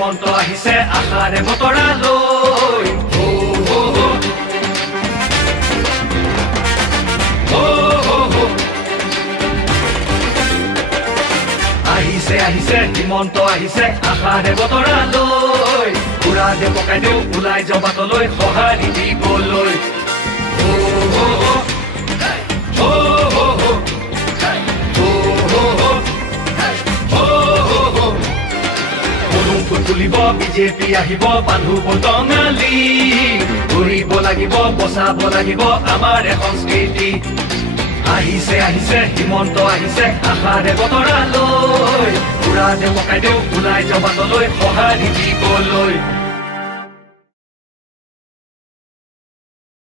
হিমন্ত আহিছে আশাৰে বতৰা লৈ আহিছে আহিছে হিমন্ত আহিছে আশাৰে বতৰা লৈ পুৰা যে পকাই দিওঁ ওলাই যাওঁ বাটলৈ সঁহাৰি দিবলৈ তুলিব বিজেপি আহিব বান্ধুব টঙালি ঘূৰিব লাগিব বচাব লাগিব আমাৰ সংস্কৃতি আহিছে আহিছে হিমন্ত আহিছে আশাৰে বতৰা লৈ পুৰা যে পকাই দিওঁ ওলাই যাওঁ বাটলৈ সঁহাৰি দিবলৈ